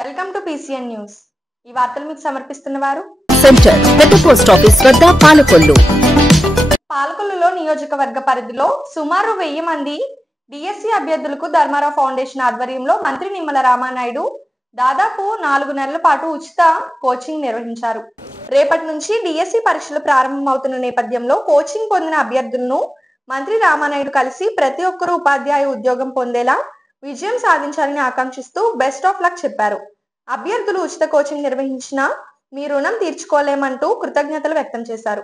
Welcome to PCN news. ఈ వార్తలు మీకు సమర్పిస్తున్న వారు సెంటర్ పెద్ద పోస్ట్ ఆఫీస్ వద్ద పాలకొల్లులో నియోజకవర్గ పరిధిలో సుమారు 1000 మంది DSC అభ్యర్థులకు ధర్మారావు ఫౌండేషన్ ఆధ్వర్యంలో మంత్రి నిమ్మల రామానాయుడు దాదాపు 4 నెలల పాటు ఉచిత కోచింగ్ నిర్వహించారు. రేపటి నుంచి DSC పరీక్షలు ప్రారంభమవుతున్న నేపథ్యంలో కోచింగ్ పొందిన అభ్యర్థులను మంత్రి రామానాయుడు కలిసి ప్రతి ఒక్కరూ ఉపాధ్యాయ ఉద్యోగం పొందేలా విజయం సాధించాలని ఆకాంక్షిస్తూ బెస్ట్ ఆఫ్ లక్ చెప్పారు. అభ్యర్థులు ఉచిత కోచింగ్ నిర్వహించిన మీ రుణం తీర్చుకోలేమంటూ కృతజ్ఞతలు వ్యక్తం చేశారు.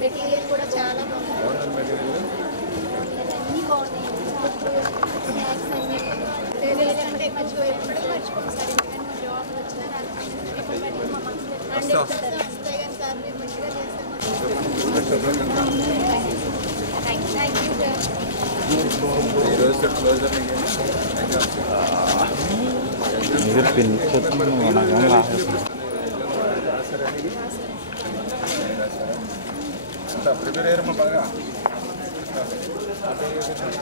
మెటీరియల్ కూడా చాలా బాగుంది. అన్నీ బాగున్నాయి. స్నాక్స్ అన్నీ అంటే మంచిగా ఎప్పుడు మర్చిపోతారు. ఎందుకంటే జాబ్ వచ్చినా మా మనసులో వస్తాయి కానీ సార్ మీరు మంచిగా చేస్తారు. ప్రిపేర్ అయ్యారమ్మా బాగా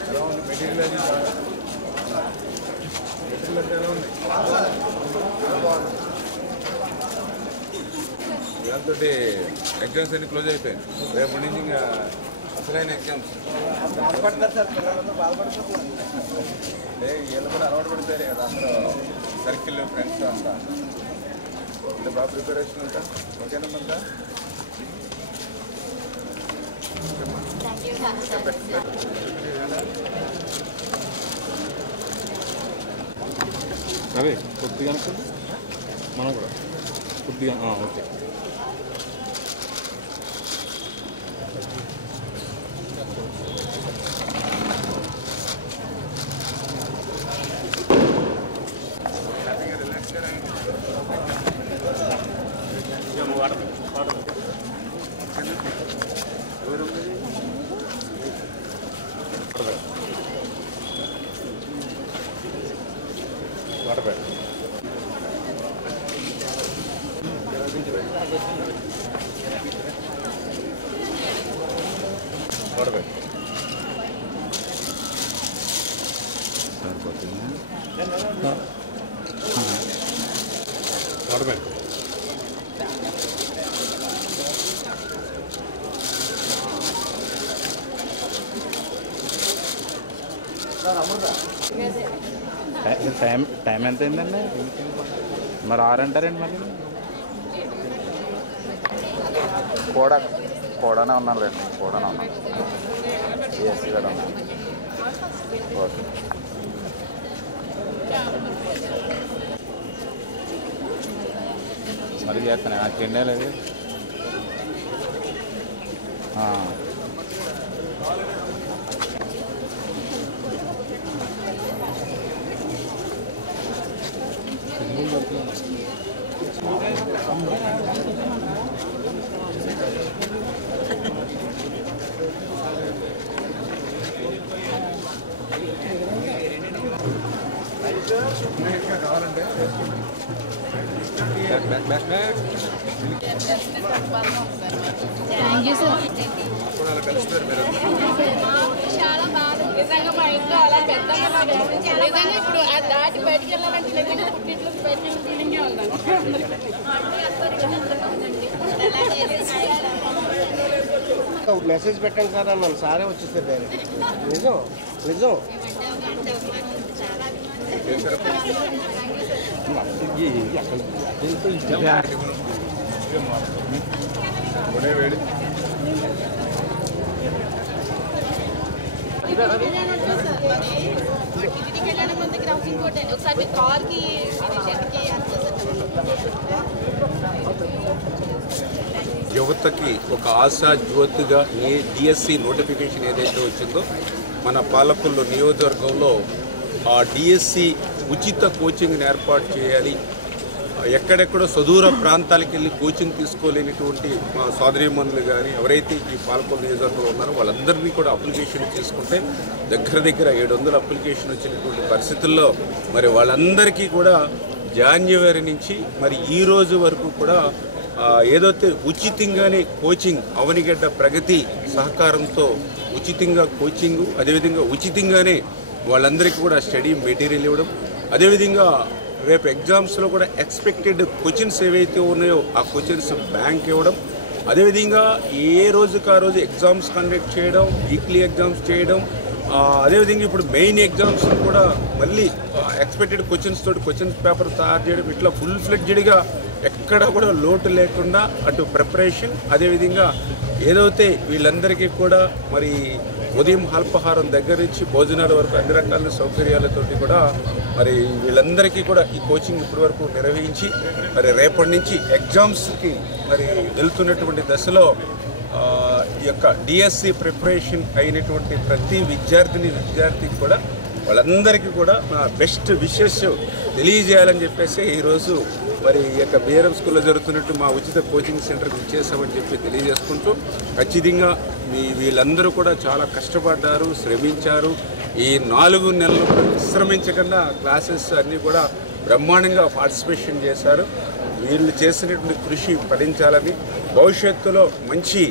ఎలా ఉంది మెటీరియల్ అది మెటీరియల్ అంటే ఎలా ఉంది దాంతో ఎగ్జామ్స్ అన్ని క్లోజ్ అయిపోయాయి. రేపటి నుంచి ఇంకా అసలైన ఎగ్జామ్స్ బాధపడతారు సార్. పిల్లలందరూ బాధపడుతున్నారు అంటే వీళ్ళు కూడా అలవాటు పడిపోయారు కదా అందరూ సర్కిల్ ఫ్రెండ్స్ అంతా అంటే బాగా ప్రిపరేషన్ ఉంటా. ఓకేనమ్మా అంతా అవే కొద్దిగా అనుకోండి మనం కూడా కొద్దిగా ఓకే. టైం ఎంత అయిందండి? మరి 6 అంటారండి. మళ్ళీ కూడానే ఉన్నాను రండి. కూడానే ఉన్నాను. ఏసీ కూడా ఉన్నాను. ఓకే మరి చేస్తాను. నాకు తిండే లేదు. కావాలంటే కలిసిపోయారు మీరు. చాలా బాగా నిజంగా మా ఇంట్లో అలా పెద్దగా నిజంగా ఇప్పుడు దాటి బయటికి వెళ్ళాలంటే నిజంగా పుట్టింట్లో బయటికి వెళ్ళిన ఫీలింగే ఉందండి. మెసేజ్ పెట్టండి సార్ అన్నాను. సారే వచ్చేస్తారు డైరెక్ట్. నిజం నిజం వేడి యువతకి ఒక ఆశా జ్యోతిగా DSC నోటిఫికేషన్ ఏదైతే వచ్చిందో మన పాలకొల్లు నియోజకవర్గంలో ఆ DSC ఉచిత కోచింగ్ని ఏర్పాటు చేయాలి. ఎక్కడెక్కడో సుదూర ప్రాంతాలకు వెళ్ళి కోచింగ్ తీసుకోలేనిటువంటి మా సోదరీమణులు కానీ ఎవరైతే ఈ పాలకొల్లు నియోజకవర్గంలో ఉన్నారో వాళ్ళందరినీ కూడా అప్లికేషన్ తీసుకుంటే దగ్గర 700 అప్లికేషన్ వచ్చినటువంటి పరిస్థితుల్లో మరి వాళ్ళందరికీ కూడా జనవరి నుంచి మరి ఈ రోజు వరకు కూడా ఏదైతే ఉచితంగానే కోచింగ్ అవనిగడ్డ ప్రగతి సహకారంతో ఉచితంగా కోచింగు, అదేవిధంగా ఉచితంగానే వాళ్ళందరికీ కూడా స్టడీ మెటీరియల్ ఇవ్వడం, అదేవిధంగా రేపు ఎగ్జామ్స్లో కూడా ఎక్స్పెక్టెడ్ క్వశ్చన్స్ ఏవైతే ఉన్నాయో ఆ క్వశ్చన్స్ బ్యాంక్ ఇవ్వడం, అదేవిధంగా ఏ రోజుకి ఆ రోజు ఎగ్జామ్స్ కండక్ట్ చేయడం, వీక్లీ ఎగ్జామ్స్ చేయడం, అదేవిధంగా ఇప్పుడు మెయిన్ ఎగ్జామ్స్ కూడా మళ్ళీ ఎక్స్పెక్టెడ్ క్వశ్చన్స్ తోటి క్వశ్చన్స్ పేపర్ తయారు చేయడం, ఇట్లా ఫుల్ ఫ్లెడ్జ్డ్గా ఎక్కడ కూడా లోటు లేకుండా అటు ప్రిపరేషన్, అదేవిధంగా ఏదైతే వీళ్ళందరికీ కూడా మరి ఉదయం అల్పాహారం దగ్గర నుంచి భోజనాల వరకు అన్ని రకాల సౌకర్యాలతోటి కూడా మరి వీళ్ళందరికీ కూడా ఈ కోచింగ్ ఇప్పటి వరకు నిర్వహించి మరి రేపటి నుంచి ఎగ్జామ్స్కి మరి వెళ్తున్నటువంటి దశలో ఈ యొక్క డిఎస్సి ప్రిపరేషన్ అయినటువంటి ప్రతి విద్యార్థికి కూడా వాళ్ళందరికీ కూడా నా బెస్ట్ విషెస్ తెలియజేయాలని చెప్పేసి ఈరోజు మరి ఈ యొక్క బిఆర్ఎం స్కూల్లో జరుగుతున్నట్టు మా ఉచిత కోచింగ్ సెంటర్కి ఇచ్చేసామని చెప్పి తెలియజేసుకుంటూ, ఖచ్చితంగా వీళ్ళందరూ కూడా చాలా కష్టపడ్డారు, శ్రమించారు. ఈ 4 నెలలు విశ్రమించకుండా క్లాసెస్ అన్నీ కూడా బ్రహ్మాండంగా పార్టిసిపేషన్ చేశారు. వీళ్ళు చేసినటువంటి కృషి ఫలించాలని, భవిష్యత్తులో మంచి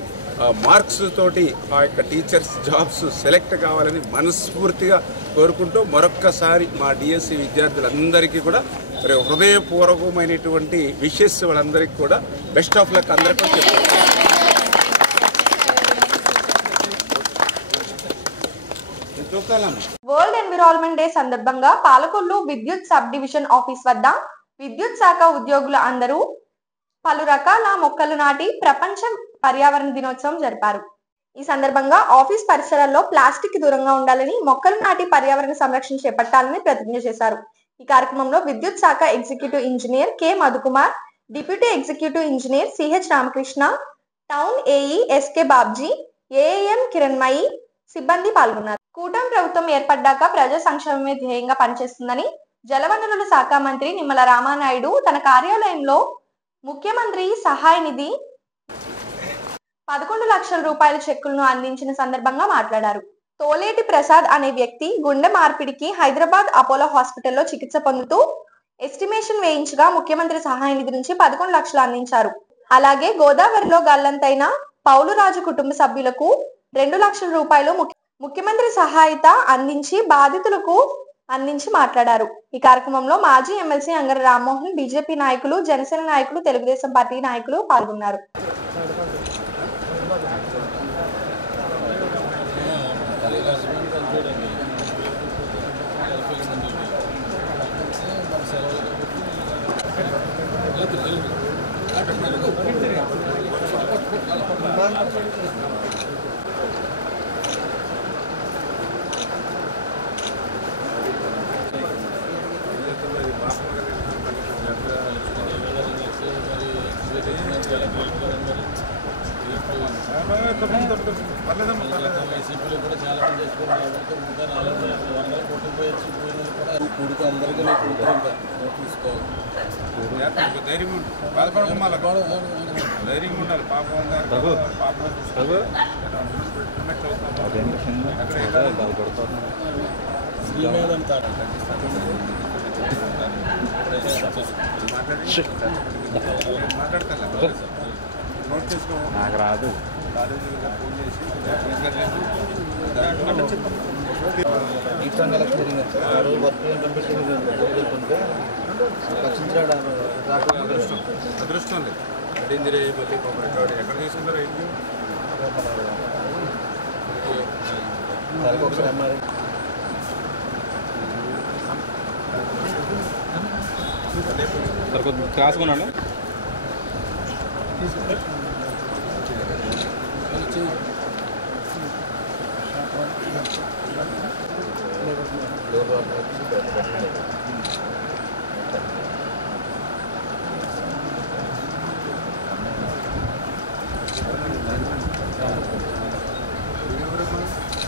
మార్క్స్ తోటి ఆ యొక్క టీచర్స్ జాబ్స్ సెలెక్ట్ కావాలని మనస్ఫూర్తిగా కోరుకుంటూ మరొక్కసారి మా డిఎస్సి విద్యార్థులందరికీ కూడా హృదయపూర్వకమైనటువంటి విషెస్ వాళ్ళందరికీ కూడా బెస్ట్ ఆఫ్ లక్ అందరికీ చెప్తాను. వరల్డ్ ఎన్విరాన్మెంట్ డే సందర్భంగా పాలకొల్లు విద్యుత్ సబ్ డివిజన్ ఆఫీస్ వద్ద విద్యుత్ శాఖ ఉద్యోగులు అందరూ పలు రకాల మొక్కలు నాటి ప్రపంచ పర్యావరణ దినోత్సవం జరిపారు. ఈ సందర్భంగా ఆఫీస్ పరిసరాల్లో ప్లాస్టిక్ దూరంగా ఉండాలని, మొక్కలు నాటి పర్యావరణ సంరక్షణ చేపట్టాలని ప్రతిజ్ఞ చేశారు. ఈ కార్యక్రమంలో విద్యుత్ శాఖ executive engineer K Madhukumar, deputy executive engineer CH Ramakrishna, town AE SK Babji, AM Kiranmayi సిబ్బంది పాల్గొన్నారు. కూటమి ప్రభుత్వం ఏర్పడ్డాక ప్రజా సంక్షేమమే ధ్యేయంగా పనిచేస్తుందని జలవనరుల శాఖ మంత్రి నిమ్మల రామానాయుడు తన కార్యాలయంలో ముఖ్యమంత్రి సహాయ నిధి 11 లక్షల రూపాయల చెక్కులను అందించిన సందర్భంగా మాట్లాడారు. తోలేటి ప్రసాద్ అనే వ్యక్తి గుండె మార్పిడికి హైదరాబాద్ అపోలో హాస్పిటల్లో చికిత్స పొందుతూ ఎస్టిమేషన్ వేయించగా ముఖ్యమంత్రి సహాయ నిధి నుంచి 11 లక్షలు అందించారు. అలాగే గోదావరిలో గల్లంతైన పౌలురాజు కుటుంబ సభ్యులకు 2 లక్షల రూపాయలు ముఖ్యమంత్రి సహాయత అందించి బాధితులకు అందించి మాట్లాడారు. ఈ కార్యక్రమంలో మాజీ ఎమ్మెల్సీ అంగర రామ్మోహన్, బీజేపీ నాయకులు, జనసేన నాయకులు, తెలుగుదేశం పార్టీ నాయకులు పాల్గొన్నారు. ధైర్యంగా ఉండాలి. పాపం నాకు రాదు. అదృష్టం లేదు. అడిందిరే మళ్ళీ రికార్డు ఎక్కడ తీసుకున్నారో క్లాస్ కొన్నాను.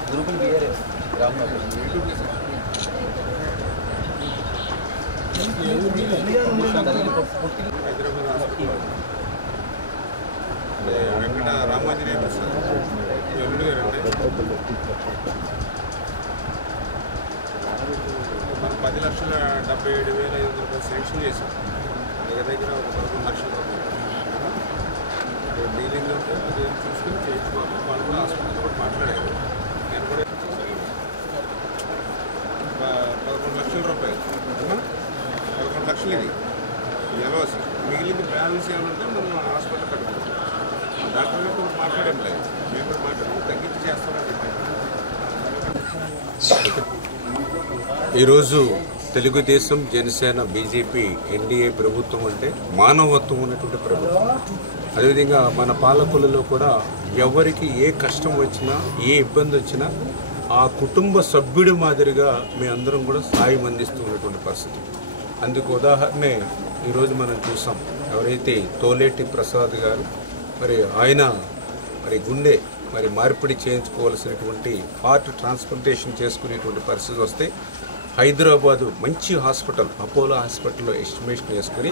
ग्रुप में వెంకట రామాంజనేయ ప్రసాద్ ఎల్లుడు గారండి. మనం 10,77,500 శాంక్షన్ చేశాం. దగ్గర ఒక 11 లక్షల రూపాయలు డీలింగ్ ఉంటే అది చూసుకుని చేయించుకోవాలి. వాళ్ళు కూడా హాస్పిటల్ కూడా మాట్లాడారు. నేను కూడా 11 లక్షల రూపాయలు 11 లక్షలు ఇది ఎల్ఓసి. మిగిలింది బ్యాలెన్స్ ఏమంటే మనం హాస్పిటల్ కట్టుకుంటాం. డాక్టర్ గారు కూడా మాట్లాడేం లేదు. మేము కూడా మాట్లాడి తగ్గించి చేస్తామని చెప్పారు. ఈరోజు తెలుగుదేశం, జనసేన, బీజేపీ, ఎన్డీఏ ప్రభుత్వం అంటే మానవత్వం ఉన్నటువంటి ప్రభుత్వం. అదేవిధంగా మన పాలకులలో కూడా ఎవరికి ఏ కష్టం వచ్చినా, ఏ ఇబ్బంది వచ్చినా ఆ కుటుంబ సభ్యుడి మాదిరిగా మీ అందరం కూడా సాయం అందిస్తూ ఉన్నటువంటి పరిస్థితి. అందుకు ఉదాహరణే ఈరోజు మనం చూసాం. ఎవరైతే తోలేటి ప్రసాద్ గారు ఆయన గుండె మార్పిడి చేయించుకోవాల్సినటువంటి హార్ట్ ట్రాన్స్ప్లాంటేషన్ చేసుకునేటువంటి పరిస్థితి వస్తే హైదరాబాదు మంచి హాస్పిటల్ అపోలో హాస్పిటల్లో ఎస్టిమేషన్ వేసుకుని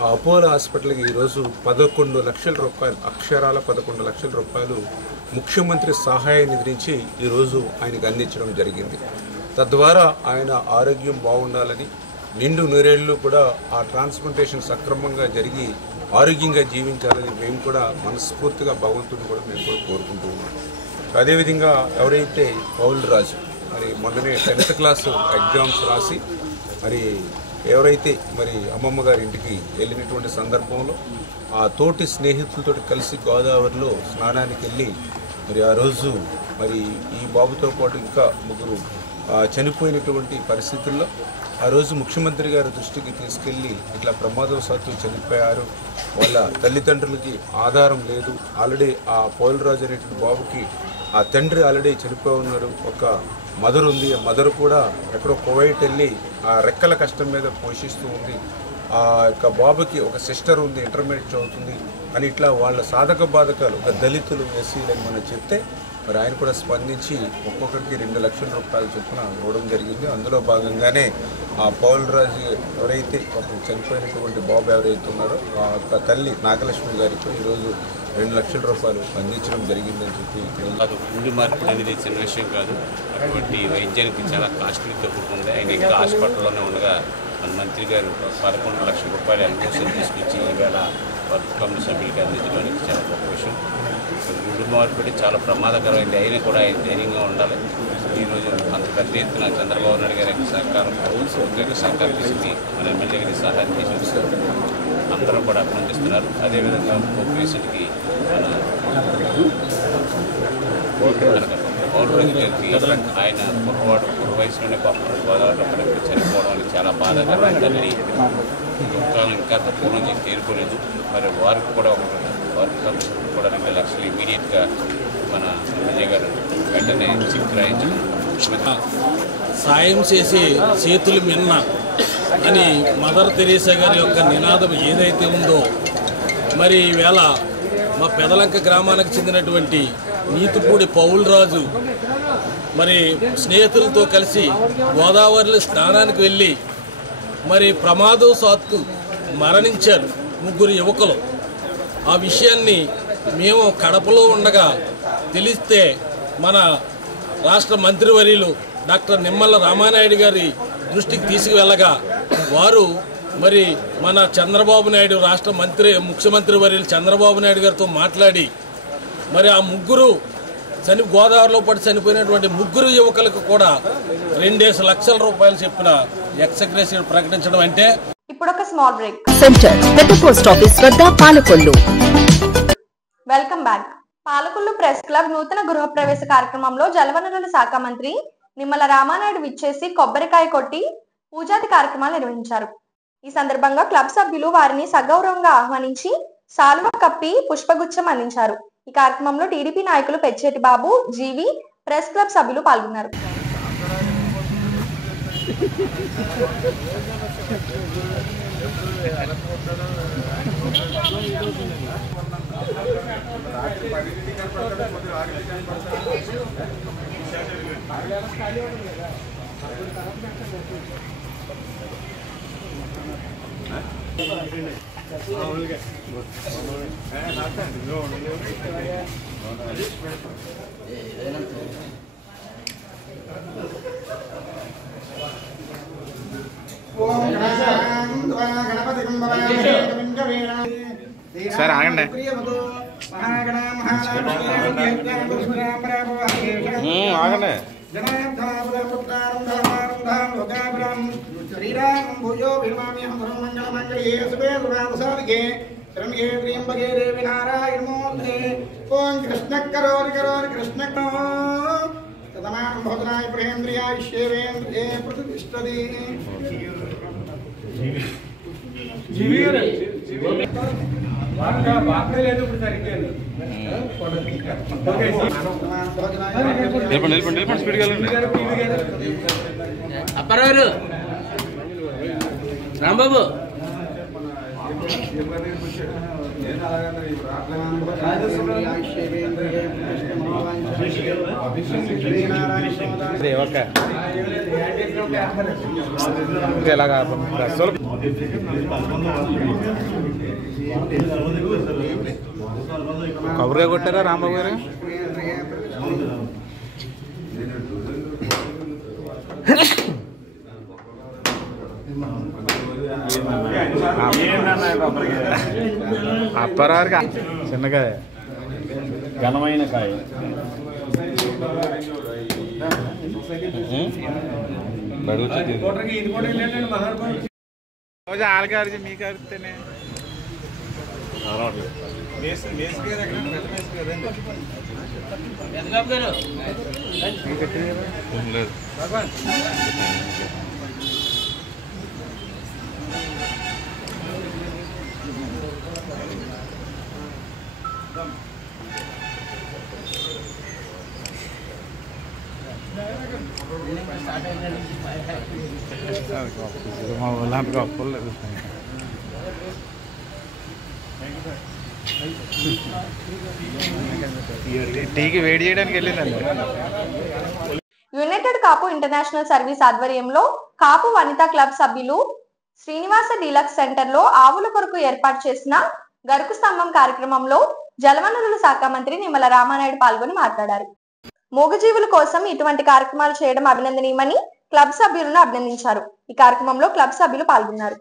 ఆ అపోలో హాస్పిటల్కి ఈరోజు 11 లక్షల రూపాయలు, అక్షరాల 11 లక్షల రూపాయలు ముఖ్యమంత్రి సహాయ నిధి నుంచి ఈరోజు ఆయనకు అందించడం జరిగింది. తద్వారా ఆయన ఆరోగ్యం బాగుండాలని, నిండు నూరేళ్లు కూడా ఆ ట్రాన్స్ప్లాంటేషన్ సక్రమంగా జరిగి ఆరోగ్యంగా జీవించాలని మేము కూడా మనస్ఫూర్తిగా భగవంతుని కూడా మేము కూడా కోరుకుంటూ ఉన్నాం. అదేవిధంగా ఎవరైతే పౌల్ రాజు మొన్ననే 10th క్లాస్ ఎగ్జామ్స్ రాసి ఎవరైతే అమ్మమ్మ గారి ఇంటికి వెళ్ళినటువంటి సందర్భంలో ఆ తోటి స్నేహితులతో కలిసి గోదావరిలో స్నానానికి వెళ్ళి ఆ రోజు ఈ బాబుతో పాటు ఇంకా 3 చనిపోయినటువంటి పరిస్థితుల్లో ఆ రోజు ముఖ్యమంత్రి గారి దృష్టికి తీసుకెళ్ళి ఇట్లా ప్రమాదవశాత్తు చనిపోయారు, వాళ్ళ తల్లిదండ్రులకి ఆధారం లేదు, ఆల్రెడీ ఆ పౌల్రాజు అనేటువంటి బాబుకి ఆ తండ్రి ఆల్రెడీ చనిపోయి ఉన్నారు, ఒక మదర్ ఉంది, ఆ మదర్ కూడా ఎక్కడో కువైట్ వెళ్ళి ఆ రెక్కల కష్టం మీద పోషిస్తూ ఉంది, ఆ యొక్క బాబుకి ఒక సిస్టర్ ఉంది, ఇంటర్మీడియట్ చదువుతుంది అని ఇట్లా వాళ్ళ సాధక బాధకాలు ఒక దళితులు, ఎస్సీలని మనం చెప్తే ఆయన కూడా స్పందించి ఒక్కొక్కరికి 2 లక్షల రూపాయలు చొప్పున ఇవ్వడం జరిగింది. అందులో భాగంగానే ఆ పౌల్రాజు ఎవరైతే చనిపోయినటువంటి బాబు ఎవరైతే ఉన్నారో ఆ యొక్క తల్లి నాగలక్ష్మి గారికి ఈరోజు 2 లక్షల రూపాయలు అందించడం జరిగిందని చెప్పి. గుండె మార్పిడి అనేది చిన్న విషయం కాదు. అటువంటి వైద్యానికి చాలా కాస్ట్లీతో కూడుకుంది. ఆయన ఇంకా హాస్పిటల్లోనే ఉండగా మన మంత్రి గారు 11 లక్షల రూపాయలు ఎల్ఓసీని తీసుకొచ్చి ఈవేళ వర్క్ కమిటీ సభ్యులకి అందించడానికి చాలా గొప్ప విషయం. గుండె మార్పిడి చాలా ప్రమాదకరమైంది. అయినా కూడా ఆయన ధైర్యంగా ఉండాలి. ఈరోజు అంత పెద్ద ఎత్తున చంద్రబాబు నాయుడు గారి సహకారం, ప్రభుత్వ సహకారం తీసుకుని మన ఎమ్మెల్యే గారి సహాయం చేసి అందరూ కూడా అభినందిస్తున్నారు. అదేవిధంగా ఒక పేషెంట్కి మన పౌర్ణమి గారికి ఆయన కుర్ర వయసులోనే గోదావరిలో చనిపోవడం అనేది చాలా బాధాకరం. తల్లి దుఃఖాలు ఇంకా పూర్వం చేసి తేరుకోలేదు. వారికి కూడా వర్క్ కమిషన్ కూడా 2 లక్షలు ఇమీడియట్గా మన ఎమ్మెల్యే గారు వెంటనే చెక్ రాయించి సాయం చేసి చేతులు మిన్న అని మదర్ తెరీసా గారి యొక్క నినాదం ఏదైతే ఉందో ఈవేళ మా పెదలంక గ్రామానికి చెందినటువంటి నీతిపూడి పౌల్రాజు స్నేహితులతో కలిసి గోదావరిలో స్నానానికి వెళ్ళి ప్రమాదవశాత్తు మరణించారు 3 యువకులు. ఆ విషయాన్ని మేము కడపలో ఉండగా తెలిస్తే మన రాష్ట్ర మంత్రివర్యులు డాక్టర్ నిమ్మల రామానాయుడు గారి దృష్టికి తీసుకువెళ్ళగా వారు మన చంద్రబాబు నాయుడు రాష్ట్ర ముఖ్యమంత్రి వర్యులు చంద్రబాబు నాయుడు గారితో మాట్లాడి ఆ 3 గోదావరిలో పడి చనిపోయినటువంటి 3 యువకులకు కూడా 2 లక్షల రూపాయలు చెప్పిన ఎక్స్గ్రేషియా ప్రకటించడం అంటే. ఇప్పుడు ఒక స్మాల్ బ్రేక్. సెంటర్ పెద్ద పోస్ట్ ఆఫీస్ వద్ద Palakollu. Welcome back. Palakollu press club నూతన గృహప్రవేశ కార్యక్రమంలో జలవనరుల శాఖ మంత్రి నిమ్మల రామానాయుడు విచ్చేసి కొబ్బరికాయ కొట్టి పూజాది కార్యక్రమాలు నిర్వహించారు. ఈ సందర్భంగా క్లబ్ సభ్యులు వారిని సగౌరవంగా ఆహ్వానించి సాలువ కప్పి పుష్పగుచ్చం అందించారు. ఈ కార్యక్రమంలో టీడీపీ నాయకులు పెచ్చేటి బాబు, జీవి, ప్రెస్ క్లబ్ సభ్యులు పాల్గొన్నారు. సార్ ఆగండి. ఆగండి. శ్రీరామం భూయో భీమామ్యం మంగళమంగళే శుభే సురామసాదికే శరణ్యే త్ర్యంబకే దేవి నారాయణమూర్తే ఓం కృష్ణ కరోరి కరోరి కృష్ణ శతమానం భవతనాయ ప్రేంద్రియాయుష్యేంద్రియే ప్రతిష్టతి నిలబడి స్పీడ్గా వెళ్ళండి. అప్పారావు రాంబాబు ఎలాగా కబుర్గా కొట్టారా రాంబాబు గారు? అప్పరారు చిన్నగా ఘనమైన కాయ ఆలకారు మీకు అరిస్తేనే లేదు. మా వాళ్ళంతగా అప్పలేదు. టీకి వేడి చేయడానికి వెళ్ళిందండి. యునైటెడ్ కాపు ఇంటర్నేషనల్ సర్వీస్ ఆధ్వర్యంలో కాపు వనితా క్లబ్ సభ్యులు శ్రీనివాస డీలక్స్ సెంటర్ లో ఆవుల కొరకు ఏర్పాటు చేసిన గరుకు స్తంభం కార్యక్రమంలో జలవనరుల శాఖ మంత్రి నిమ్మల రామానాయుడు పాల్గొని మాట్లాడారు. మూగజీవుల కోసం ఇటువంటి కార్యక్రమాలు చేయడం అభినందనీయమని క్లబ్ సభ్యులను అభినందించారు. ఈ కార్యక్రమంలో క్లబ్ సభ్యులు పాల్గొన్నారు.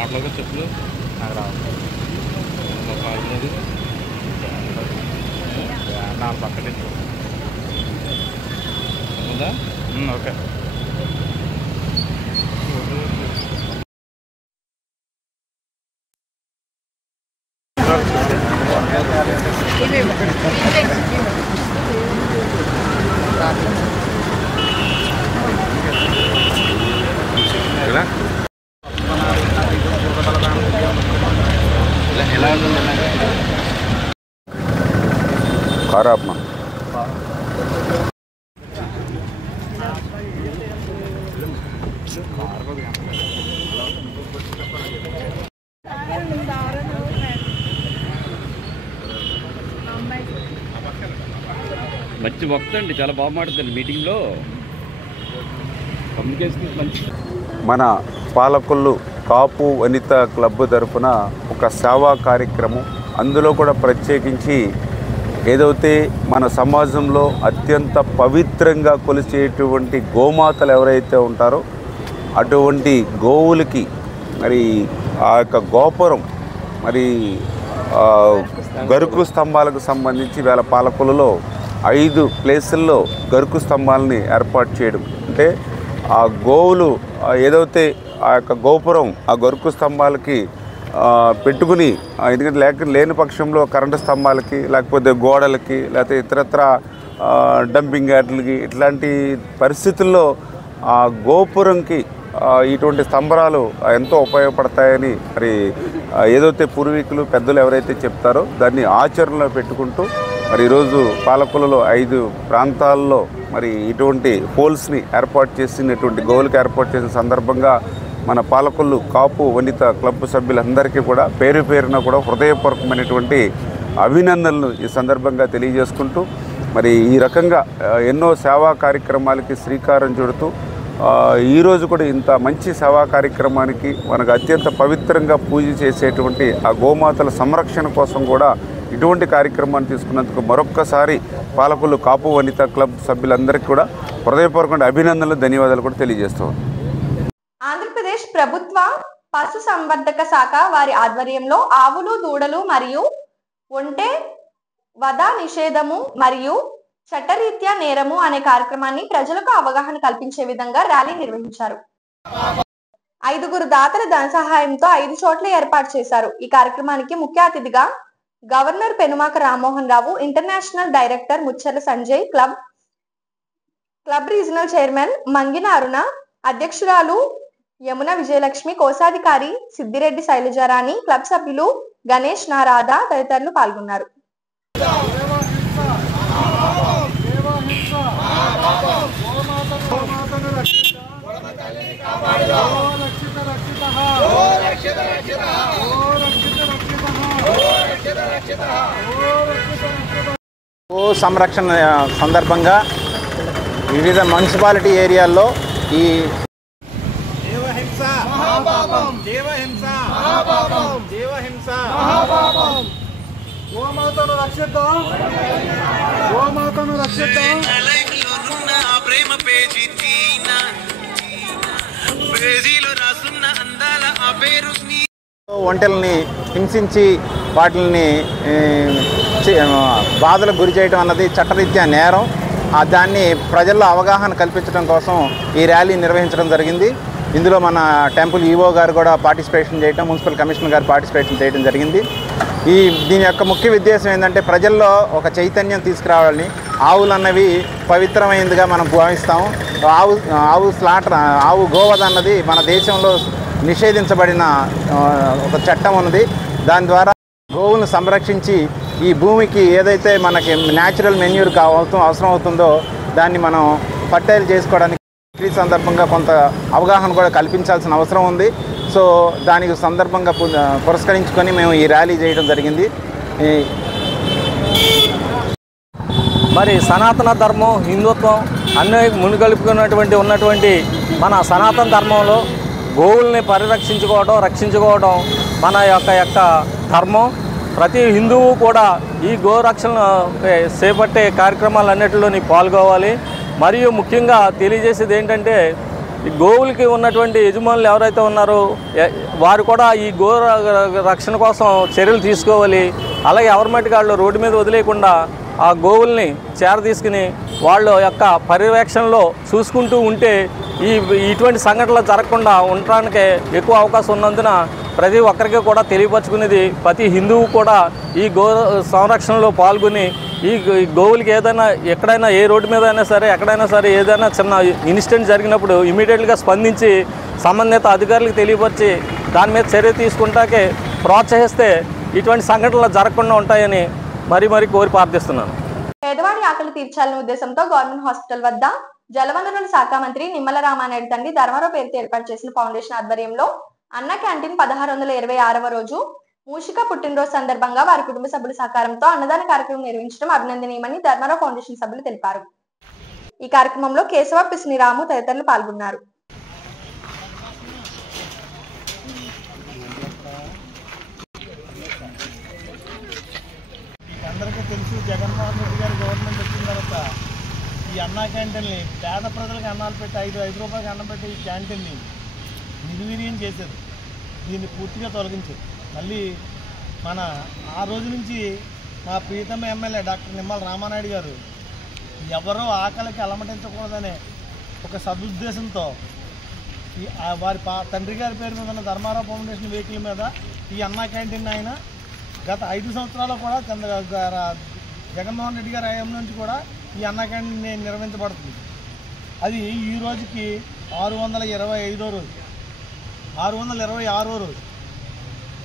ఆటలోగా చెప్పులు నాకు రావాలి. నాలుగు పక్కన ఓకే. ఖరాబ్మా మంచి వక్త అండి, చాలా బాగా మాట్లాడుతుంది మీటింగ్లో. కమ్యూనికేషన్ మంచి. మన పాలకొల్లు కాపు వనిత క్లబ్ తరఫున ఒక సేవా కార్యక్రమం, అందులో కూడా ప్రత్యేకించి ఏదైతే మన సమాజంలో అత్యంత పవిత్రంగా కొలిచేటువంటి గోమాతలు ఎవరైతే ఉంటారో అటువంటి గోవులకి మరి ఆ యొక్క గోపురం మరి గరుకు స్తంభాలకు సంబంధించి వేళ పాలకులలో 5 ప్లేసుల్లో గరుకు స్తంభాలని ఏర్పాటు చేయడం, అంటే ఆ గోవులు ఏదైతే ఆ యొక్క గోపురం ఆ గరుకు స్తంభాలకి పెట్టుకుని, ఎందుకంటే లేని పక్షంలో కరెంటు స్తంభాలకి లేకపోతే గోడలకి లేకపోతే ఇతరత్ర డంపింగ్ యార్డులకి ఇట్లాంటి పరిస్థితుల్లో ఆ గోపురంకి ఇటువంటి స్తంభాలు ఎంతో ఉపయోగపడతాయని మరి ఏదైతే పూర్వీకులు పెద్దలు ఎవరైతే చెప్తారో దాన్ని ఆచరణలో పెట్టుకుంటూ మరి ఈరోజు పాలకులలో 5 ప్రాంతాల్లో మరి ఇటువంటి పోల్స్ని ఏర్పాటు చేసినటువంటి గోవులకు ఏర్పాటు చేసిన సందర్భంగా మన పాలకులు కాపు వనిత క్లబ్ సభ్యులందరికీ కూడా పేరు పేరున కూడా హృదయపూర్వకమైనటువంటి అభినందనలు ఈ సందర్భంగా తెలియజేసుకుంటూ మరి ఈ రకంగా ఎన్నో సేవా కార్యక్రమాలకి శ్రీకారం చుడుతూ ఈరోజు కూడా ఇంత మంచి సేవా కార్యక్రమానికి మనకు అత్యంత పవిత్రంగా పూజ చేసేటువంటి ఆ గోమాతల సంరక్షణ కోసం కూడా ఇటువంటి కార్యక్రమాన్ని తీసుకున్నందుకు మరొక్కసారి పాలకులు కాపు వనిత క్లబ్ సభ్యులందరికీ కూడా హృదయపూర్వక అభినందనలు, ధన్యవాదాలు కూడా తెలియజేస్తాం. ఆంధ్రప్రదేశ్ ప్రభుత్వ పశు సంవర్ధక శాఖ వారి ఆధ్వర్యంలో ఆవులు, దూడలు మరియు ఒంటె వధ నిషేధము మరియు చట్టరీత్యా నేరము అనే కార్యక్రమాన్ని ప్రజలకు అవగాహన కల్పించే విధంగా ర్యాలీ నిర్వహించారు. 5 దాతల ధన సహాయంతో 5 చోట్ల ఏర్పాటు చేశారు. ఈ కార్యక్రమానికి ముఖ్య అతిథిగా governor Penumaka Rammohan Rao, international director Muchharla Sanjay, club regional chairman Mangina Aruna, అధ్యక్షురాలు యమున విజయలక్ష్మి, కోశాధికారి సిద్దిరెడ్డి శైలజారాణి, క్లబ్ సభ్యులు గణేష్, నారాధ తదితరులు పాల్గొన్నారు. గో సంరక్షణ సందర్భంగా వివిధ మున్సిపాలిటీ ఏరియాల్లో ఈ గోమాతను రక్షిద్దాం, గోమాతను రక్షిద్దాం. ఒంటెల్ని హింసించి వాటిని బాధలకు గురి చేయడం అన్నది చట్టరీత్యా నేరం. దాన్ని ప్రజల్లో అవగాహన కల్పించడం కోసం ఈ ర్యాలీ నిర్వహించడం జరిగింది. ఇందులో మన టెంపుల్ ఈవో గారు కూడా పార్టిసిపేషన్ చేయడం, మున్సిపల్ కమిషనర్ గారు పార్టిసిపేషన్ చేయడం జరిగింది. దీని యొక్క ముఖ్య ఉద్దేశం ఏంటంటే ప్రజల్లో ఒక చైతన్యం తీసుకురావాలని. ఆవులు అన్నవి పవిత్రమైనదిగా మనం భావిస్తాము. ఆవు గోవధ అన్నది మన దేశంలో నిషేధించబడిన ఒక చట్టం ఉన్నది. దాని ద్వారా గోవులను సంరక్షించి ఈ భూమికి ఏదైతే మనకి న్యాచురల్ మెన్యూర్ అవసరం అవుతుందో దాన్ని మనం ఫర్టైల్ చేసుకోవడానికి ఈ సందర్భంగా కొంత అవగాహన కూడా కల్పించాల్సిన అవసరం ఉంది. సో దానికి సందర్భంగా పురస్కరించుకొని మేము ఈ ర్యాలీ చేయడం జరిగింది. మరి సనాతన ధర్మం, హిందుత్వం అన్నీ ఉన్నటువంటి మన సనాతన ధర్మంలో గోవుల్ని పరిరక్షించుకోవడం, రక్షించుకోవడం మన యొక్క ధర్మం. ప్రతి హిందువు కూడా ఈ గోరక్షణ చేపట్టే కార్యక్రమాలన్నిటిలోని పాల్గొవాలి. మరియు ముఖ్యంగా తెలియజేసేది ఏంటంటే ఈ గోవులకి ఉన్నటువంటి యజమానులు ఎవరైతే ఉన్నారో వారు కూడా ఈ గో రక్షణ కోసం చర్యలు తీసుకోవాలి. అలాగే ఎవరి మట్టుకు వాళ్ళు రోడ్డు మీద వదిలేయకుండా ఆ గోవుల్ని తీసుకుని వాళ్ళ యొక్క పర్యవేక్షణలో చూసుకుంటూ ఉంటే ఇటువంటి సంఘటనలు జరగకుండా ఉండటానికి ఎక్కువ అవకాశం ఉన్నందున ప్రతి ఒక్కరికి కూడా తెలియపరచుకునేది ప్రతి హిందువు కూడా ఈ గో సంరక్షణలో పాల్గొని ఈ గోవులకి ఏదైనా ఎక్కడైనా ఏ రోడ్డు మీద అయినా సరే ఎక్కడైనా సరే ఏదైనా చిన్న ఇన్సిడెంట్ జరిగినప్పుడు ఇమీడియట్గా స్పందించి సంబంధిత అధికారులకు తెలియపరిచి దాని మీద చర్య తీసుకుంటాకే ప్రోత్సహిస్తే ఇటువంటి సంఘటనలు జరగకుండా ఉంటాయని మరీ కోరి ప్రార్థిస్తున్నాను. పేదవాడి ఆకలి తీర్చాలనే ఉద్దేశంతో గవర్నమెంట్ హాస్పిటల్ వద్ద జలవనరుల శాఖ మంత్రి నిమ్మల రామానాయుడు తండ్రి ధర్మారావు పేరుతో ఏర్పాటు చేసిన ఫౌండేషన్ ఆధ్వర్యంలో అన్న క్యాంటీన్ 1626వ రోజు మూషిక పుట్టినరోజు సందర్భంగా వారి కుటుంబ సభ్యుల సహకారంతో అన్నదాన కార్యక్రమం నిర్వహించడం అభినందనీయమని ధర్మారావు ఫౌండేషన్ సభ్యులు తెలిపారు. ఈ కార్యక్రమంలో కేశవ, పిసినిరాము తదితరులు పాల్గొన్నారు. అన్నా క్యాంటీన్ని పేద ప్రజలకు అన్నాలు పెట్టి 5 రూపాయలకి అన్నం పెట్టి ఈ క్యాంటీన్ని నిర్వీర్యం చేశారు. దీన్ని పూర్తిగా తొలగించారు. మళ్ళీ మన ఆ రోజు నుంచి మా ప్రీతమ ఎమ్మెల్యే డాక్టర్ నిమ్మల రామానాయుడు గారు ఎవరో ఆకలికి అలమటించకూడదనే ఒక సదుద్దేశంతో వారి తండ్రి గారి పేరు మీద ఉన్న ధర్మారావు ఫౌండేషన్ వెహికల్ మీద ఈ అన్నా క్యాంటీన్ ఆయన గత 5 సంవత్సరాలు కూడా జగన్మోహన్ రెడ్డి గారి హయాం నుంచి కూడా ఈ అన్నా క్యాంటీన్ నిర్వహించబడుతుంది. అది ఈ రోజుకి 625వ రోజు, 626వ రోజు.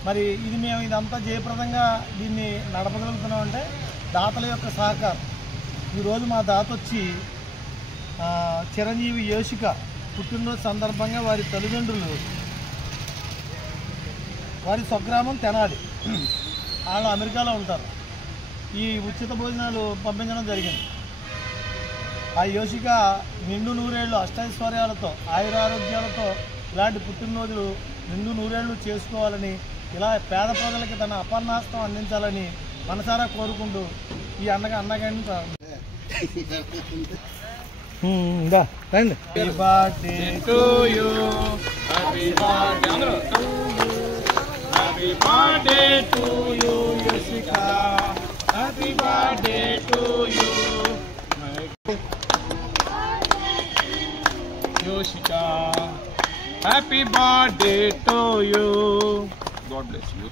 మరి ఇది మేము ఇదంతా జయప్రదంగా దీన్ని నడపగలుగుతున్నామంటే దాతల యొక్క సహకారం. ఈరోజు మా దాత వచ్చి చిరంజీవి యోషిక పుట్టినరోజు సందర్భంగా వారి తల్లిదండ్రులు వారి స్వగ్రామం తెనాలి, వాళ్ళు అమెరికాలో ఉంటారు, ఈ ఉచిత భోజనాలు పంపించడం జరిగింది. ఆ యోషిక నిండు నూరేళ్ళు అష్టైశ్వర్యాలతో ఆయురారోగ్యాలతో ఇలాంటి పుట్టినరోజులు నిండు నూరేళ్ళు చేసుకోవాలని, ఇలా పేద ప్రజలకి తన అపర్ణాస్తం అందించాలని మనసారా కోరుకుంటూ ఈ అన్నగారిని Yoshika, happy birthday to you. God bless you.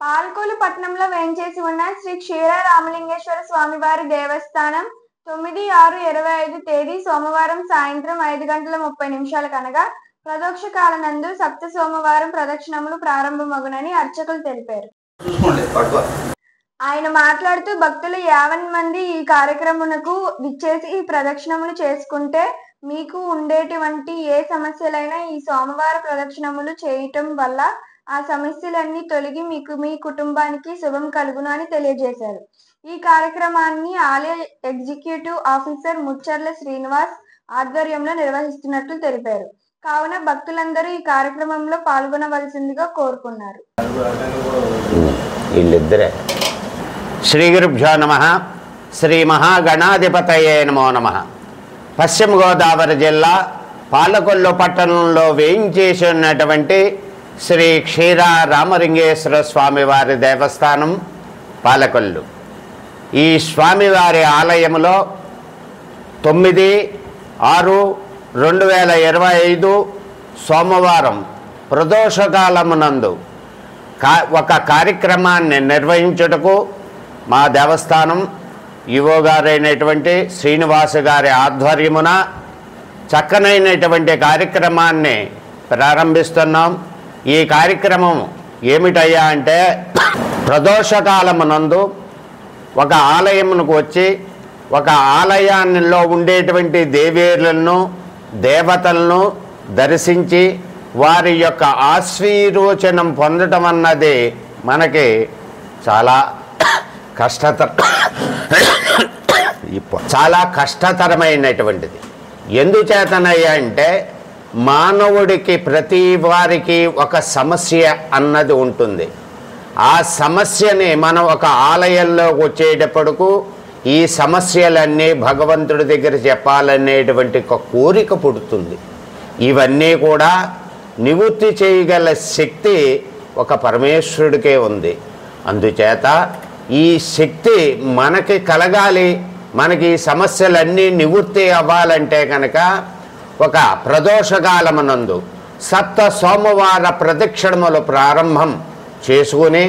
Palakollu పట్టణంలో వేంచేసి ఉన్న శ్రీ క్షీర రామలింగేశ్వర స్వామివారి దేవస్థానం 9/6/25 తేదీ సోమవారం సాయంత్రం 5:30 కనగా ప్రదోక్ష కాలనందు సప్త సోమవారం ప్రదక్షిణములు ప్రారంభమగునని అర్చకులు తెలిపారు. ఆయన మాట్లాడుతూ భక్తులు 50 మంది ఈ కార్యక్రమమునకు విచ్చేసి ఈ ప్రదక్షిణములు చేసుకుంటే మీకు ఉండేటువంటి ఏ సమస్యలైనా ఈ సోమవార ప్రదక్షిణములు చేయటం వల్ల ఆ సమస్యలన్నీ తొలగి మీకు మీ కుటుంబానికి శుభం కలుగును అని తెలియజేశారు. ఈ కార్యక్రమాన్ని ఆలయ ఎగ్జిక్యూటివ్ ఆఫీసర్ ముచ్చర్ల శ్రీనివాస్ ఆధ్వర్యంలో నిర్వహిస్తున్నట్లు తెలిపారు. కావున భక్తులందరూ ఈ కార్యక్రమంలో పాల్గొనవలసిందిగా కోరుకున్నారు. శ్రీ గురుభ్యో నమః. శ్రీ మహాగణాధిపతయే నమో నమః. పశ్చిమ గోదావరి జిల్లా పాలకొల్లు పట్టణంలో వేయించేసి ఉన్నటువంటి శ్రీ క్షీర రామలింగేశ్వర స్వామివారి దేవస్థానం పాలకొల్లు. ఈ స్వామివారి ఆలయములో 9/6/2025 సోమవారం ప్రదోషకాలమునందు ఒక కార్యక్రమాన్ని నిర్వహించుటకు మా దేవస్థానం ఈవో గారైనటువంటి శ్రీనివాసు గారి ఆధ్వర్యమున చక్కనైనటువంటి కార్యక్రమాన్ని ప్రారంభిస్తున్నాం. ఈ కార్యక్రమం ఏమిటయ్యా అంటే ప్రదోషకాలమునందు ఒక ఆలయమునకు వచ్చి ఒక ఆలయాల్లో ఉండేటువంటి దేవేరులను దేవతలను దర్శించి వారి యొక్క ఆశీర్వచనం పొందటం అన్నది మనకి చాలా కష్టతరమైనటువంటిది. ఎందుచేతనయ్యా అంటే మానవుడికి ప్రతి వారికి ఒక సమస్య అన్నది ఉంటుంది. ఆ సమస్యని మనం ఒక ఆలయంలోకి వచ్చేటప్పటికు ఈ సమస్యలన్నీ భగవంతుడి దగ్గర చెప్పాలనేటువంటి ఒక కోరిక పుడుతుంది. ఇవన్నీ కూడా నివృత్తి చేయగల శక్తి ఒక పరమేశ్వరుడికే ఉంది. అందుచేత ఈ శక్తి మనకి కలగాలి, మనకి ఈ సమస్యలన్నీ నివృత్తి అవ్వాలంటే కనుక ఒక ప్రదోషకాలమునందు 7 సోమవార ప్రదక్షిణములు ప్రారంభం చేసుకుని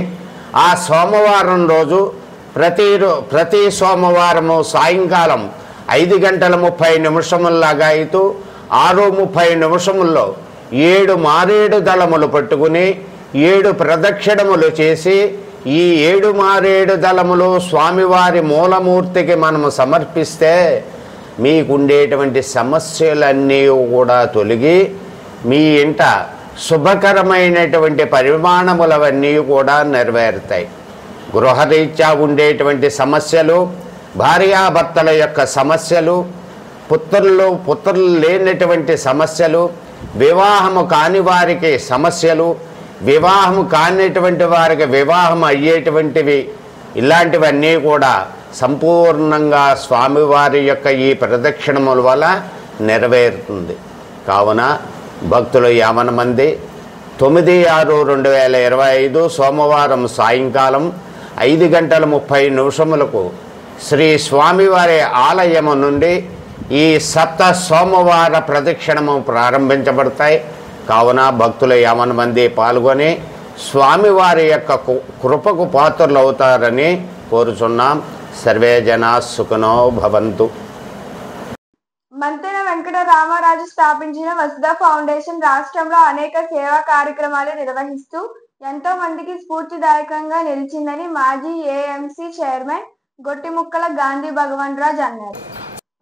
ఆ సోమవారం రోజు ప్రతి సోమవారము సాయంకాలం 5:30 అయితే 6:30 7 మారేడు దళములు పట్టుకుని 7 ప్రదక్షిణములు చేసి ఈ 7 మారేడు దళములు స్వామివారి మూలమూర్తికి మనము సమర్పిస్తే మీకుండేటువంటి సమస్యలన్నీ కూడా తొలగి మీ ఇంట శుభకరమైనటువంటి పరిమాణములవన్నీ కూడా నెరవేరుతాయి. గృహరీత్యా ఉండేటువంటి సమస్యలు, భార్యాభర్తల యొక్క సమస్యలు, పుత్రులు లేనటువంటి సమస్యలు, వివాహము కాని వారికి సమస్యలు, వివాహం కానిటువంటి వారికి వివాహం అయ్యేటువంటివి, ఇలాంటివన్నీ కూడా సంపూర్ణంగా స్వామివారి యొక్క ఈ ప్రదక్షిణముల వల్ల నెరవేరుతుంది. కావున భక్తులు 50 మంది 9/6/2025 సోమవారం సాయంకాలం 5:30 శ్రీ స్వామివారి ఆలయము నుండి ఈ 7 సోమవార ప్రదక్షిణము ప్రారంభించబడతాయి. కావున భక్తులు 50 మంది పాల్గొని స్వామివారి యొక్క కృపకు పాత్రలు అవుతారని కోరుచున్నాం. సర్వే జనా సుఖినో భవంతు. మంతెన వెంకట రామరాజు స్థాపించిన వసుధ ఫౌండేషన్ రాష్ట్రంలో అనేక సేవా కార్యక్రమాలు నిర్వహిస్తూ ఎంతో మందికి స్ఫూర్తిదాయకంగా నిలిచిందని మాజీ ఏఎంసీ చైర్మన్ గొట్టిముక్కల గాంధీ భగవాన్ రాజ్ అన్నారు.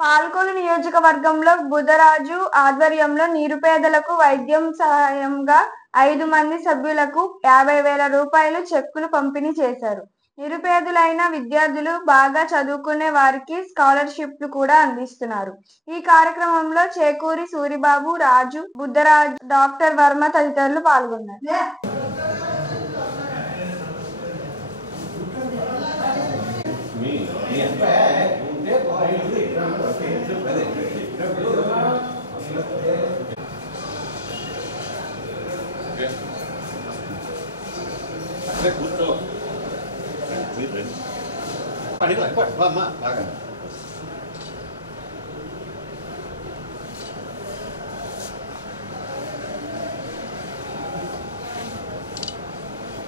పాల్గొలు నియోజకవర్గంలో బుధరాజు ఆధ్వర్యంలో నిరుపేదలకు వైద్యం సహాయంగా 5 మంది సభ్యులకు 50,000 రూపాయలు చెక్కులు పంపిణీ చేశారు. నిరుపేదలైన విద్యార్థులు, బాగా చదువుకునే వారికి స్కాలర్షిప్లు కూడా అందిస్తున్నారు. ఈ కార్యక్రమంలో చేకూరి సూరిబాబు, రాజు, బుద్ధరాజు, డాక్టర్ వర్మ తదితరులు పాల్గొన్నారు.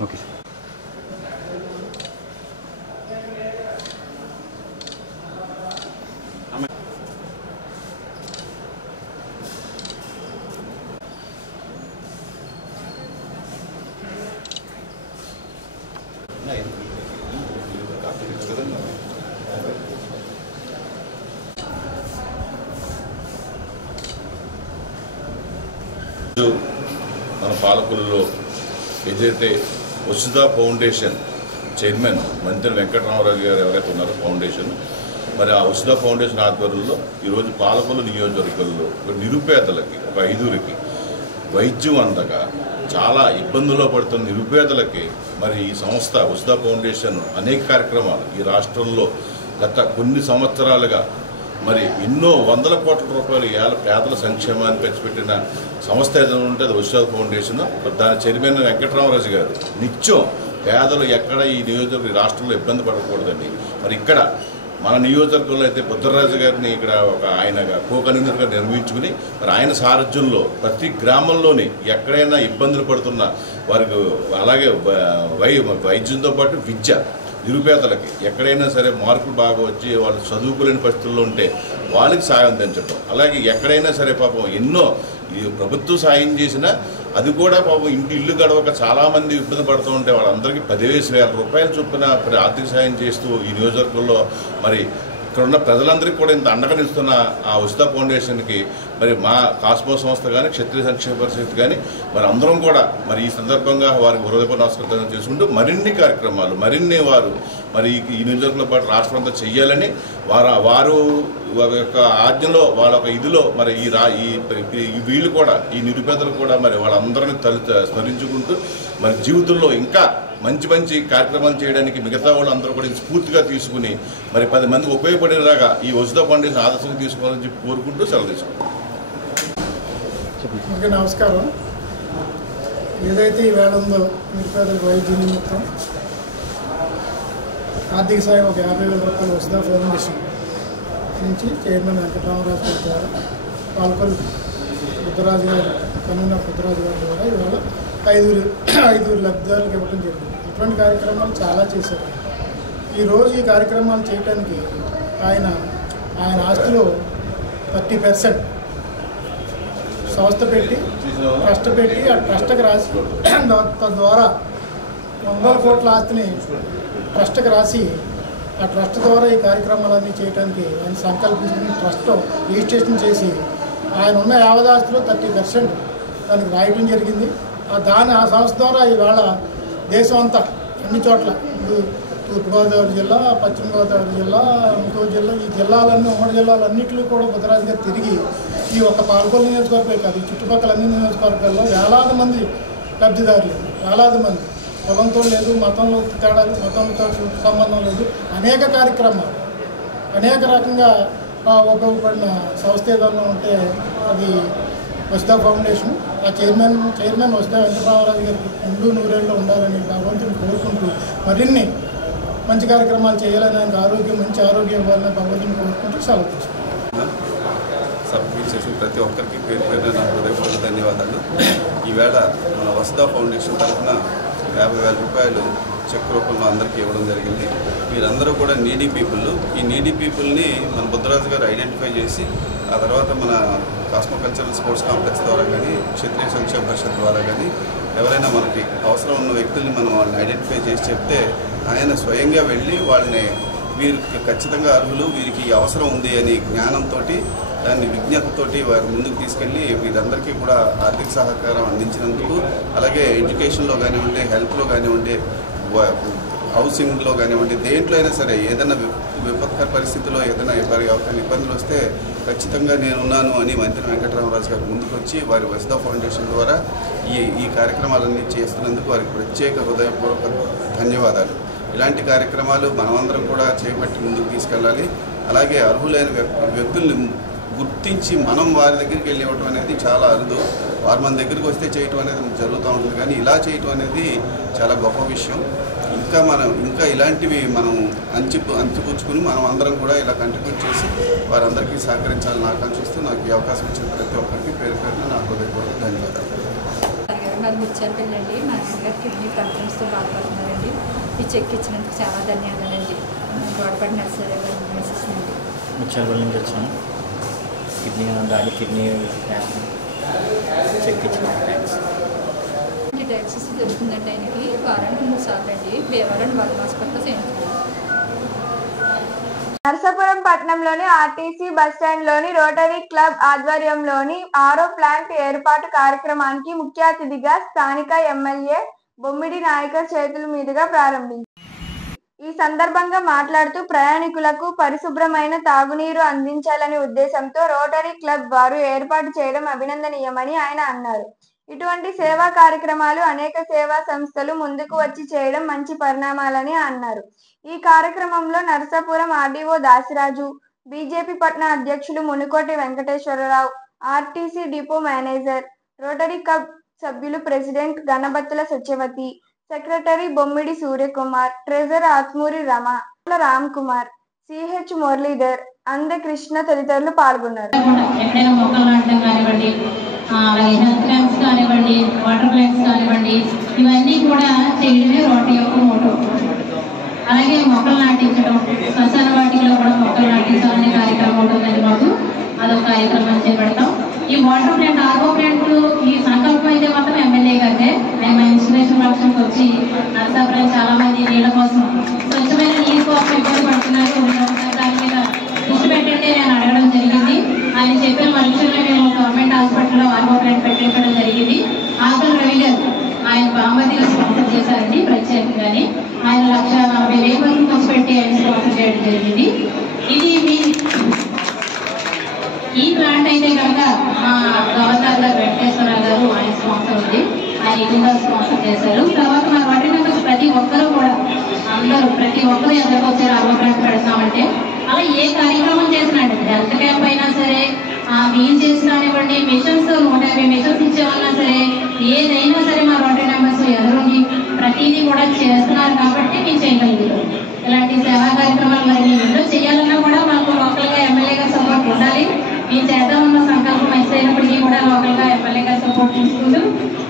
Okay sir. మన పాలకులలో ఏదైతే వసుధ ఫౌండేషన్ చైర్మన్ మంతెన వెంకటరామరాజు గారు ఎవరైతే ఉన్నారో ఫౌండేషన్, మరి ఆ వసుధ ఫౌండేషన్ ఆధ్వర్యంలో ఈరోజు పాలకుల నియోజకవర్గంలో నిరుపేదలకి ఒక 5గురికి వైద్యం అందక చాలా ఇబ్బందుల్లో పడుతున్న నిరుపేదలకి మరి ఈ సంస్థ వసుధ ఫౌండేషన్ అనేక కార్యక్రమాలు ఈ రాష్ట్రంలో గత కొన్ని సంవత్సరాలుగా మరి ఎన్నో 100 కోట్ల రూపాయలు పేదల సంక్షేమాన్ని పెంచిపెట్టిన సంస్థ ఏదైనా ఉంటే అది వసుధ ఫౌండేషన్. దాని చైర్మన్ వెంకటరామరాజు గారు నిత్యం పేదలు ఎక్కడ ఈ నియోజకవర్గ రాష్ట్రంలో ఇబ్బంది పడకూడదండి. మరి ఇక్కడ మన నియోజకవర్గంలో అయితే బుద్ధరాజు గారిని ఇక్కడ ఒక ఆయనగా కో-కన్వీనర్గా నిర్మించుకుని మరి ఆయన సారథ్యంలో ప్రతి గ్రామంలోని ఎక్కడైనా ఇబ్బందులు పడుతున్న వారికి అలాగే వైద్యంతో పాటు విద్య, నిరుపేదలకి ఎక్కడైనా సరే మార్కులు బాగా వచ్చి వాళ్ళు చదువుకోలేని పరిస్థితుల్లో ఉంటే వాళ్ళకి సాయం అందించడం, అలాగే ఎక్కడైనా సరే పాపం ఎన్నో ప్రభుత్వం సాయం చేసినా అది కూడా పాపం ఇల్లు గడవక చాలామంది ఇబ్బంది పడుతూ ఉంటే వాళ్ళందరికీ 10,000 రూపాయలు చొప్పున ఆర్థిక సాయం చేస్తూ ఈ నియోజకవర్గంలో మరి ఇక్కడ ఉన్న ప్రజలందరికీ కూడా ఇంత అండగా నిలుస్తున్న ఆ ఉచిత ఫౌండేషన్కి మరి మా కాస్మో సంస్థ కానీ క్షత్రియ సంక్షేమ పరిషత్ కానీ మరి అందరం కూడా మరి ఈ సందర్భంగా వారికి హృదయపూర్వక నమస్కారం చేసుకుంటూ మరిన్ని కార్యక్రమాలు మరిన్ని వారు మరి ఈ నియోజకవర్గంలో పాటు రాష్ట్రం అంతా చెయ్యాలని వారు యొక్క ఆజ్ఞలో వాళ్ళ యొక్క ఇదిలో మరి ఈ వీళ్ళు కూడా ఈ నిరుపేదలు కూడా మరి వాళ్ళందరినీ స్మరించుకుంటూ మరి జీవితంలో ఇంకా మంచి మంచి కార్యక్రమాలు చేయడానికి మిగతా వాళ్ళు అందరూ కూడా స్ఫూర్తిగా తీసుకుని మరి 10 మందికి ఉపయోగపడేలాగా ఈ ఉచిత ఫౌండేషన్ ఆదర్శంగా తీసుకోవాలని చెప్పి కోరుకుంటూ సెలవు తీసుకుంటాం. నమస్కారం. ఏదైతే ఈ వేళ ఉందో నిరుపేదలకు వైద్య నిమిత్తం ఆర్థిక సాయం ఒక 50,000 రూపాయలు ఉచిత ఫౌండేషన్ నుంచి చైర్మన్ వెంకటరామరాజు గారి ద్వారా పాల్కొల్లు బుద్ధరాజు గారు కన్వీనర్ బుద్ధరాజు గారి ద్వారా ఇవాళ 5 లబ్ధిదారులకు ఇవ్వడం జరిగింది. ఇటువంటి కార్యక్రమాలు చాలా చేశారు. ఈరోజు ఈ కార్యక్రమాలు చేయడానికి ఆయన ఆస్తిలో 30% సంస్థ పెట్టి ట్రస్ట్ పెట్టి ఆ ట్రస్ట్కి రాసి తద్వారా 100 కోట్ల ఆస్తిని ట్రస్ట్కి రాసి ఆ ట్రస్ట్ ద్వారా ఈ కార్యక్రమాలన్నీ చేయడానికి ఆయన సంకల్పించుకుని ట్రస్ట్ రిజిస్ట్రేషన్ చేసి ఆయన ఉన్న యావదాస్తిలో 30% దానికి రాయటం జరిగింది. ఆ సంస్థ ద్వారా ఇవాళ దేశం అంతా అన్ని చోట్ల ఇప్పుడు తూర్పుగోదావరి జిల్లా, పశ్చిమ గోదావరి జిల్లా, ఇంకో జిల్లా, ఈ జిల్లాలన్నీ ఉమ్మడి జిల్లాలన్నింటిలో కూడా బుద్ధరాజు గారు తిరిగి ఈ ఒక్క పాలకొల్లు నియోజకవర్గం కాదు, ఈ చుట్టుపక్కల అన్ని నియోజకవర్గాల్లో వేలాది మంది లబ్ధిదారులు, వేలాది మంది కులంతో లేదు, మతంలో తేడాలు, మతంతో సంబంధం లేదు, అనేక కార్యక్రమాలు అనేక రకంగా ఉపయోగపడిన సంస్థ ఏదన్నా ఉంటే అది ఉచిత ఫౌండేషన్. ఆ చైర్మన్ ఉచిత వెంకటరామరాజు గారికి 100 ఉండాలని భగవంతుని కోరుకుంటూ మరిన్ని మంచి కార్యక్రమాలు చేయాలని ఆయనకు మంచి ఆరోగ్యం ఇవ్వాలని భగవంతుని కోరుకుంటూ సెలవు తీసుకుంటాం. సబ్మిట్ చేసిన ప్రతి ఒక్కరికి పేరు పేరున నా హృదయపూర్వక ధన్యవాదాలు. ఈవేళ మన వసుధ ఫౌండేషన్ తరఫున 50,000 రూపాయలు చెక్ రూపంలో అందరికీ ఇవ్వడం జరిగింది. వీరందరూ కూడా నీడీ పీపుల్. ఈ నీడీ పీపుల్ని మన బుద్ధరాజు గారు ఐడెంటిఫై చేసి ఆ తర్వాత మన కాస్మో కల్చరల్ స్పోర్ట్స్ కాంప్లెక్స్ ద్వారా కానీ క్షత్రియ సంక్షేమ పరిషత్ ద్వారా కానీ ఎవరైనా మనకి అవసరం ఉన్న వ్యక్తుల్ని మనం వాళ్ళని ఐడెంటిఫై చేసి చెప్తే ఆయన స్వయంగా వెళ్ళి వాళ్ళని వీరికి ఖచ్చితంగా అర్హులు, వీరికి అవసరం ఉంది అని జ్ఞానంతో దాన్ని విజ్ఞతతోటి వారి ముందుకు తీసుకెళ్ళి వీరందరికీ కూడా ఆర్థిక సహకారం అందించినందుకు, అలాగే ఎడ్యుకేషన్లో కానివ్వండి, హెల్త్లో కానివ్వండి, హౌసింగ్లో కానివ్వండి, దేంట్లో అయినా సరే ఏదైనా విపత్కర పరిస్థితిలో ఏదైనా ఎవరికైనా ఇబ్బందులు వస్తే ఖచ్చితంగా నేనున్నాను అని మంత్రి వెంకటరామరాజు గారు ముందుకు వచ్చి వారి వసుధ ఫౌండేషన్ ద్వారా ఈ కార్యక్రమాలన్నీ చేస్తున్నందుకు వారికి ప్రత్యేక హృదయపూర్వక ధన్యవాదాలు. ఇలాంటి కార్యక్రమాలు మనమందరం కూడా చేపట్టి ముందుకు తీసుకెళ్ళాలి. అలాగే అర్హులైన వ్యక్తుల్ని గుర్తించి మనం వారి దగ్గరికి వెళ్ళి ఇవ్వటం అనేది చాలా అరుదు. వారు మన దగ్గరికి వస్తే చేయటం అనేది జరుగుతూ ఉంటుంది, కానీ ఇలా చేయటం అనేది చాలా గొప్ప విషయం. ఇంకా ఇలాంటివి మనం అంచిపుచ్చుకుని మనం అందరం కూడా ఇలా కంట్రిబ్యూట్ చేసి వారందరికీ సహకరించాలని ఆకాంక్షిస్తూ నాకు ఈ అవకాశం ఇచ్చిన ప్రతి ఒక్కరికి పేరు పేరున నా హృదయపూర్వక ధన్యవాదాలు. మరి ముచ్చారపల్లి మా నాన్నగారు కిడ్నీ ప్రాబ్లమ్స్తో బాధపడుతున్నారండి. ఈ చెక్ ఇచ్చినందుకు చాలా ధన్యవాదాలండి. గోడపడి నర్సరీ గారు మెసేజ్ అండి. ముచ్చారపల్లి నుంచి వచ్చాను. డాడీ కిడ్నీ చెక్ ఇచ్చిన థ్యాంక్స్. డయాలసిస్ జరుగుతుందండి ఆయనకి. వారానికి 3 సార్లు అండి. భీమవరం వరల్డ్ హాస్పిటల్లో చేయించారు. నరసాపురం పట్టణంలోని ఆర్టీసీ బస్టాండ్లోని రోటరీ క్లబ్ ఆధ్వర్యంలోని ఆరో ప్లాంట్ ఏర్పాటు కార్యక్రమానికి ముఖ్య అతిథిగా స్థానిక ఎమ్మెల్యే బొమ్మిడి నాయకర్ చేతుల మీదుగా ప్రారంభించారు. ఈ సందర్భంగా మాట్లాడుతూ ప్రయాణికులకు పరిశుభ్రమైన తాగునీరు అందించాలనే ఉద్దేశంతో రోటరీ క్లబ్ వారు ఏర్పాటు చేయడం అభినందనీయమని ఆయన అన్నారు. ఇటువంటి సేవా కార్యక్రమాలు అనేక సేవా సంస్థలు ముందుకు వచ్చి చేయడం మంచి పరిణామాలని అన్నారు. ఈ కార్యక్రమంలో నరసాపురం ఆర్డీఓ దాసిరాజు, బీజేపీ పట్న అధ్యక్షులు Munukoti Venkateswararao, RTC depot manager, rotary club సభ్యులు president Ganabathula Satyavathi, secretary Bommidi Suryakumar, treasurer Athmuri Rama, Ram Kumar, CH Muralidhar, Andakrishna తదితరులు పాల్గొన్నారు. ఎక్కడైనా మొక్కలు నాటడం కానివ్వండి, అలాగే హెల్త్ క్యాంప్స్ కానివ్వండి, వాటర్ ప్లాంట్స్ కానివ్వండి, ఇవన్నీ కూడా చేయడమే రోటరీ యొక్క మోటో. అలాగే మొక్కలు నాటించడం, శ్మశాన వాటిలో కూడా మొక్కలు నాటించాలనే కార్యక్రమం ఉంటుందండి మాకు. అదొక కార్యక్రమం చేపడతాం. ఈ వాటర్ ప్లాంట్, ఆర్ఓ ప్లాంట్ ఈ సంకల్పం అయితే మాత్రం ఎమ్మెల్యే గారిదే. ఆయన ఇన్స్పిరేషన్ వర్క్షన్కి వచ్చి నరసాపురం చాలా మంది నీళ్ళ కోసం, స్వచ్ఛమైన నీరు కోసం ఇబ్బంది పడుతున్నారు. దాని మీద జరిగింది కానీ ఆయన 1,40,000 వరకు ఖర్చు పెట్టి ఆయన స్పాన్సర్ చేయడం జరిగింది. ఇది ఈ ప్లాంట్ అయితే కనుక మా గవర్నర్ గారు వెంకటేశ్వరరావు గారు ఆయన స్పాన్సర్ ఉంది, ఆయన ఇదిగా స్పాన్సర్ చేశారు. తర్వాత మన వాటి మెంబర్స్ ప్రతి ఒక్కరూ కూడా ప్రతి ఒక్కరూ ఎంతకు వచ్చారు అరవ ప్లాంట్ పెడతామంటే అలా ఏ కార్యక్రమం చేసినట్టు హెల్త్ క్యాంప్ అయినా సరే వీల్ చేసి కానివ్వండి, మిషన్స్ 150 మిషన్స్ ఇచ్చేవన్నా సరే ఏదైనా సరే మా రోటరీ మెంబర్స్ ఎదురుండి ప్రతిదీ కూడా చేస్తున్నారు కాబట్టి మేము చేయగలుగుతాం. ఇలాంటి సేవా కార్యక్రమాలు మరి మేము ఎన్నో చేయాలన్నా కూడా మాకు లోకల్గా ఎమ్మెల్యే గారి సపోర్ట్ ఉండాలి. మేము చేద్దామన్న సంకల్పం మిస్ అయినప్పటికీ కూడా లోకల్గా ఎమ్మెల్యే గారి సపోర్ట్ తీసుకుంటూ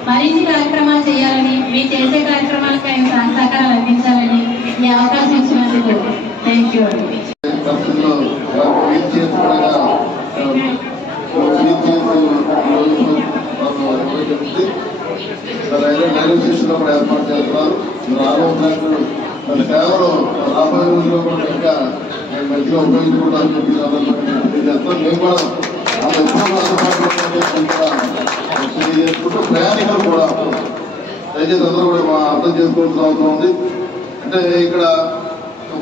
మరిన్ని కార్యక్రమాలు చేయాలని, మేము చేసే కార్యక్రమాలకు ఆయన సహకారాలు అందించాలని ఈ అవకాశం ఇచ్చినందుకు థ్యాంక్ యూ అండి. కూడా ఏర్పాటు చేస్తున్నారు. కేవలం రాబోయే రోజుల్లో కూడా ఇంకా మంచిగా ఉపయోగించుకుంటామని చెప్పి చేస్తాం. మేము కూడా తెలియజేసుకుంటూ ప్రయాణికులు కూడా దయచేసి అందరూ కూడా అర్థం చేసుకోవాల్సిన అవసరం ఉంది. అంటే ఇక్కడ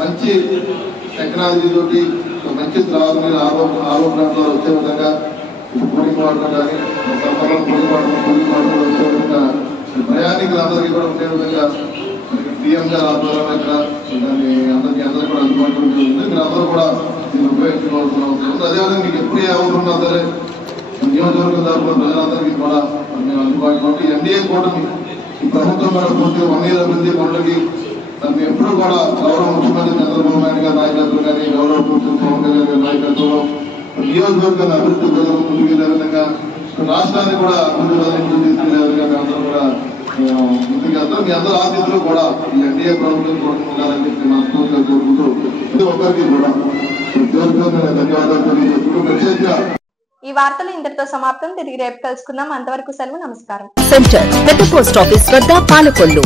మంచి టెక్నాలజీ తోటి మంచి త్రాగునీరు ఆరోగ్యంలో వచ్చే విధంగా కూలింగ్ వాటర్ కానీ కూలింగ్ వాటర్ వచ్చే విధంగా ప్రయాణికులందరికీ కూడా ఉండే విధంగా డిఎం గారు ఆధ్వర్యంలో ఇక్కడ దాన్ని అందరికీ కూడా అందుబాటులో ఉంటుంది. మీరు అందరూ కూడా దీన్ని ఉపయోగించుకోవాల్సిన అవసరం ఉంది. అదేవిధంగా మీకు ఎప్పుడు ఏ అవసరం ఉన్నా సరే నియోజకవర్గం తరఫున ప్రజలందరికీ కూడా మేము అందుబాటులో ఉంటే ఎన్డీఏ కూటమి ఈ ప్రభుత్వం మీద పూర్తిగా 1 year అభివృద్ధి పనులకి దాన్ని ఎప్పుడు కూడా గౌరవ ముఖ్యమంత్రి చంద్రబాబు నాయుడు గారి నాయకత్వం కానీ గౌరవ ముఖ్యమంత్రి పవన్ కళ్యాణ్ గారి నాయకత్వంలో నియోజకవర్గాన్ని అభివృద్ధి ముందుకెళ్లే విధంగా రాష్ట్రాన్ని కూడా అభివృద్ధి తీసుకెళ్లే విధంగా అందరూ కూడా ముందుకెళ్తాం. మీ అందరూ ఆశీస్సులు కూడా ఈ ఎన్డీఏ ప్రభుత్వం కూడా ఉండాలని చెప్పి మనస్ఫూర్తిగా కోరుకుంటూ ప్రతి ఒక్కరికి కూడా ధన్యవాదాలు తెలియజేస్తూ ప్రత్యేకంగా ఈ వార్తలు ఇంతటితో సమాప్తం. తిరిగి రేపు కలుసుకుందాం. అంతవరకు సెలవు. నమస్కారం. సెంటర్ పెద్ద పోస్ట్ ఆఫీస్ వద్ద పాలకొల్లు.